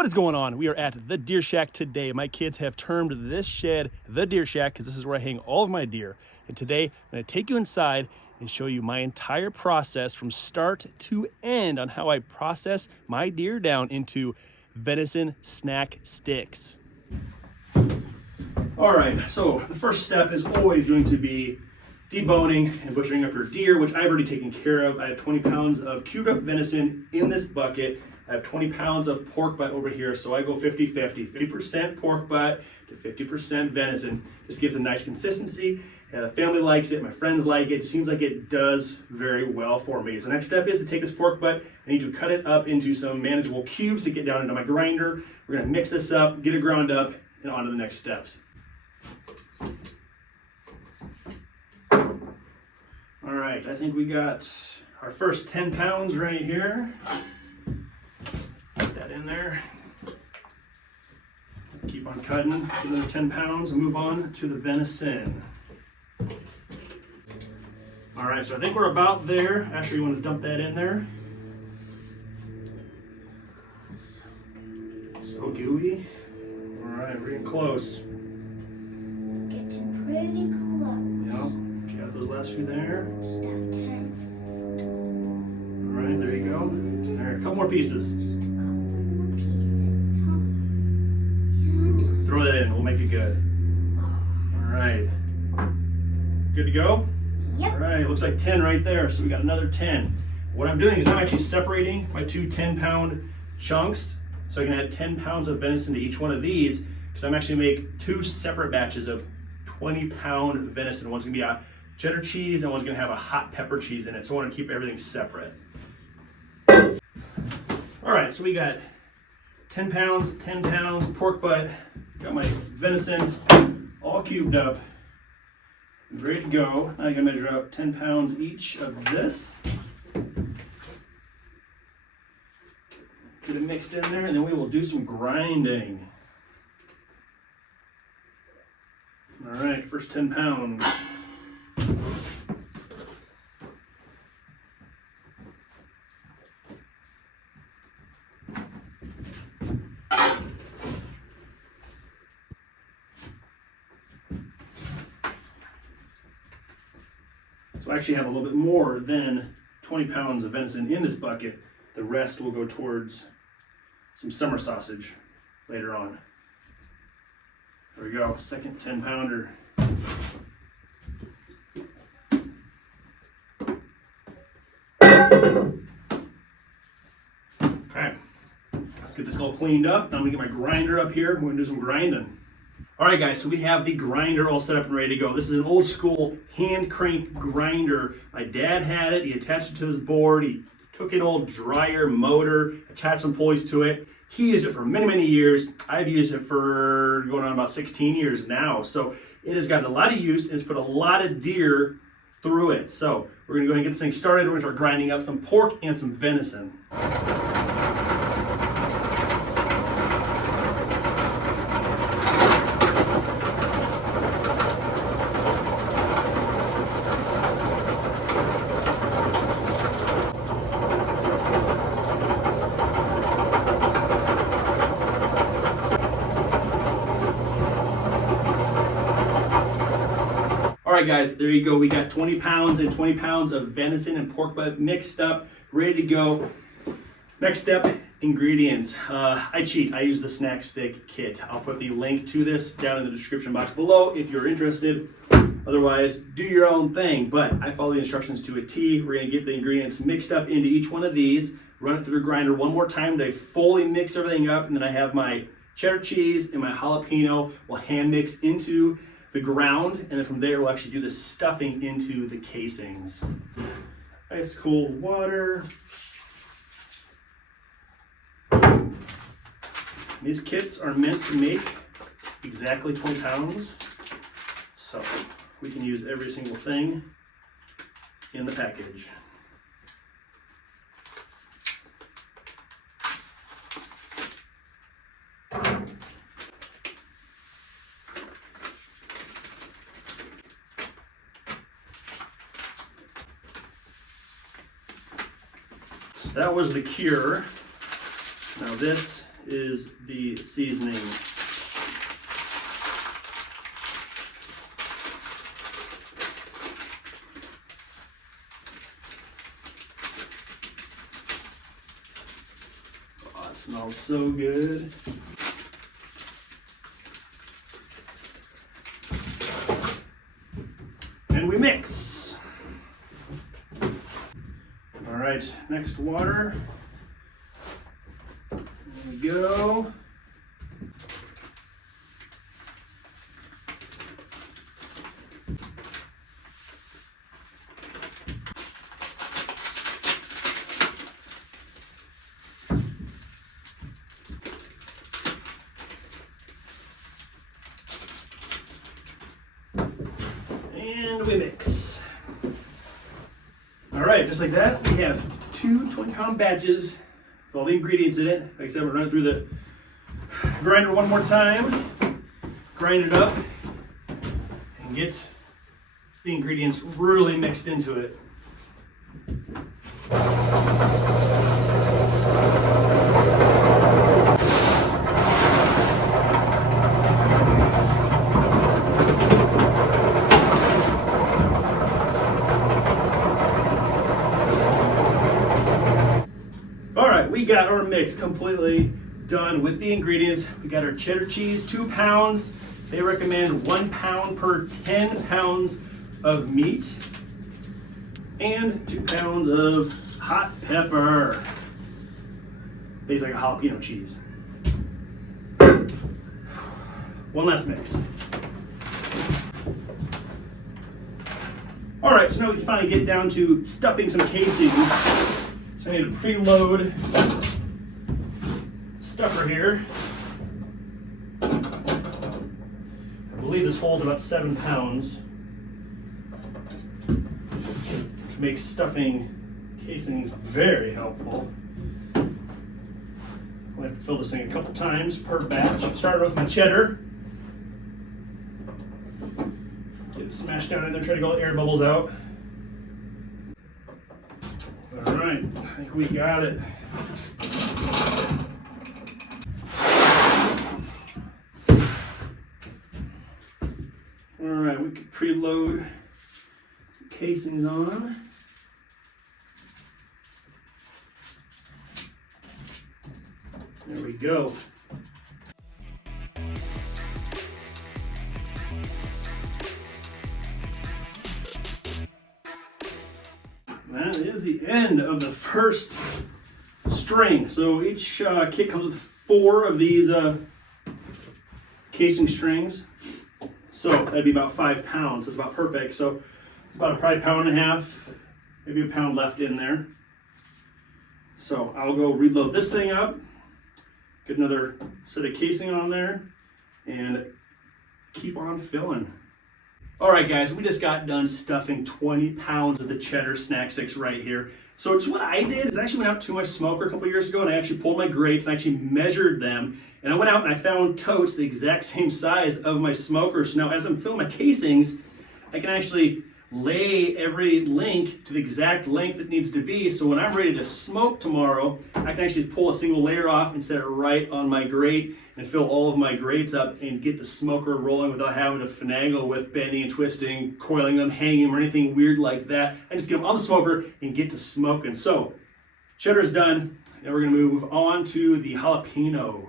What is going on? We are at the Deer Shack today. My kids have termed this shed the Deer Shack because this is where I hang all of my deer. And today I'm going to take you inside and show you my entire process from start to end on how I process my deer down into venison snack sticks. All right, so the first step is always going to be deboning and butchering up your deer, which I've already taken care of. I have 20 pounds of cubed up venison in this bucket. I have 20 pounds of pork butt over here, so I go 50-50. 50% pork butt to 50% venison. Just gives a nice consistency. The family likes it, my friends like it. It seems like it does very well for me. So the next step is to take this pork butt. I need to cut it up into some manageable cubes to get down into my grinder. We're gonna mix this up, get it ground up, and on to the next steps. All right, I think we got our first 10 pounds right here. Put that in there. Keep on cutting, get another 10 pounds, and move on to the venison. All right, so I think we're about there. Asher, you want to dump that in there? So gooey. All right, we're getting close. Getting pretty close. Yep, got those last few there. Step 10. All right, there you go. All right, a couple more pieces. Just a couple more pieces, huh? And Throw that in, we'll make it good. All right. Good to go? yep. All right, looks like 10 right there, so we got another 10. What I'm doing is I'm actually separating my two 10-pound chunks, so I can add 10 pounds of venison to each one of these, because I'm actually gonna make two separate batches of 20-pound venison. One's gonna be a cheddar cheese, and one's gonna have a hot pepper cheese in it, so I wanna keep everything separate. All right, so we got 10 pounds, pork butt, got my venison all cubed up. Ready to go. Now I can measure out 10 pounds each of this. Get it mixed in there, and then we will do some grinding. All right, first 10 pounds. So I actually have a little bit more than 20 pounds of venison in this bucket. The rest will go towards some summer sausage later on. There we go, second 10 pounder. Okay, let's get this all cleaned up. Now I'm gonna get my grinder up here. We're gonna do some grinding. All right, guys, so we have the grinder all set up and ready to go. This is an old school hand crank grinder. My dad had it, he attached it to his board, he took an old dryer motor, attached some pulleys to it. He used it for many, many years. I've used it for going on about 16 years now. So it has gotten a lot of use, and it's put a lot of deer through it. So we're gonna go ahead and get this thing started. We're gonna start grinding up some pork and some venison. All right, guys, there you go. We got 20 pounds and 20 pounds of venison and pork butt mixed up, ready to go. Next step, ingredients. I cheat. I use the snack stick kit. I'll put the link to this down in the description box below if you're interested. Otherwise, do your own thing, but I follow the instructions to a T. We're gonna get the ingredients mixed up into each one of these, run it through the grinder one more time to fully mix everything up, and then I have my cheddar cheese and my jalapeno will hand mix into the ground, and then from there we'll actually do the stuffing into the casings. Ice cold water. These kits are meant to make exactly 20 pounds, so we can use every single thing in the package. That was the cure. Now this is the seasoning. Oh, it smells so good. And we mix. All right, next water. There we go. And we mix. All right, just like that, we have two 20-pound batches with all the ingredients in it. Like I said, we're running through the grinder one more time, grind it up, and get the ingredients really mixed into it. We got our mix completely done with the ingredients. We got our cheddar cheese, 2 pounds. They recommend 1 pound per 10 pounds of meat. And 2 pounds of hot pepper. Basically like a jalapeno cheese. One last mix. All right, so now we can finally get down to stuffing some casings. So I need a preload stuffer here. I believe this holds about 7 pounds, which makes stuffing casings very helpful. I'll have to fill this thing a couple times per batch. Starting with my cheddar. Get it smashed down in there, try to get all the air bubbles out. All right, I think we got it. All right, we can preload some casings on. There we go. That is the end of the first string. So each kit comes with 4 of these casing strings. So that'd be about 5 pounds. That's about perfect. So it's about probably 1.5 pounds, maybe 1 pound left in there. So I'll go reload this thing up, get another set of casing on there, and keep on filling. All right, guys, we just got done stuffing 20 pounds of the cheddar snack sticks right here. So just what I did is I actually went out to my smoker a couple years ago and I actually pulled my grates and I actually measured them. And I went out and I found totes the exact same size of my smoker. So now as I'm filling my casings, I can actually lay every link to the exact length it needs to be. So when I'm ready to smoke tomorrow, I can actually pull a single layer off and set it right on my grate and fill all of my grates up and get the smoker rolling without having to finagle with bending and twisting, coiling them, hanging them, or anything weird like that. I just get them on the smoker and get to smoking. So cheddar's done. Now we're gonna move on to the jalapeno.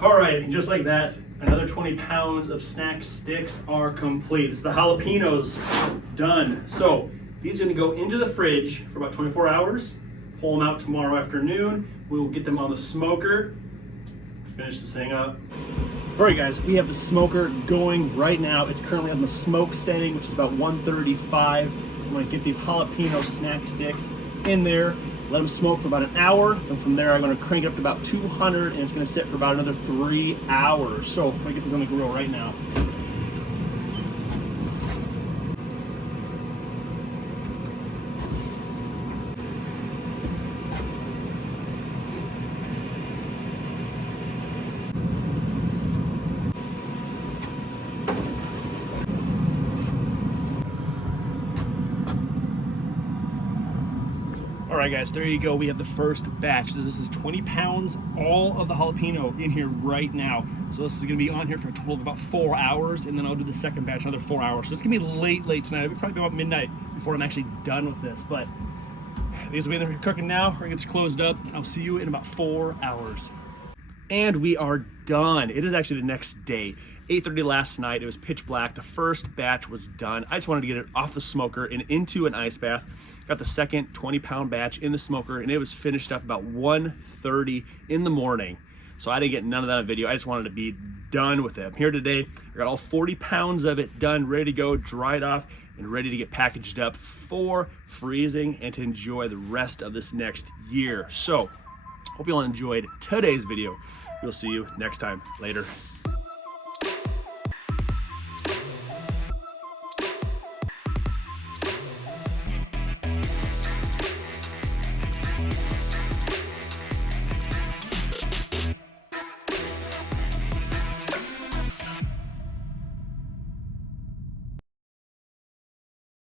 All right, and just like that, another 20 pounds of snack sticks are complete. It's the jalapenos done. So these are gonna go into the fridge for about 24 hours, pull them out tomorrow afternoon. We will get them on the smoker, finish this thing up. All right, guys, we have the smoker going right now. It's currently on the smoke setting, which is about 135. I'm gonna get these jalapeno snack sticks in there, let them smoke for about an hour. Then from there, I'm gonna crank it up to about 200, and it's gonna sit for about another 3 hours. So I'm gonna get this on the grill right now. All right, guys, there you go. We have the first batch. So this is 20 pounds, all of the jalapeno in here right now. So this is gonna be on here for a total of about 4 hours, and then I'll do the second batch, another 4 hours. So it's gonna be late tonight. It'll probably be about midnight before I'm actually done with this. But these will be in there cooking now. We're gonna get this closed up. I'll see you in about 4 hours. And we are done. It is actually the next day. 8:30 last night, it was pitch black. The first batch was done. I just wanted to get it off the smoker and into an ice bath. Got the second 20-pound batch in the smoker, and it was finished up about 1:30 in the morning. So I didn't get none of that on video. I just wanted to be done with it. I'm here today. I got all 40 pounds of it done, ready to go, dried off, and ready to get packaged up for freezing and to enjoy the rest of this next year. So, hope you all enjoyed today's video. We'll see you next time. Later.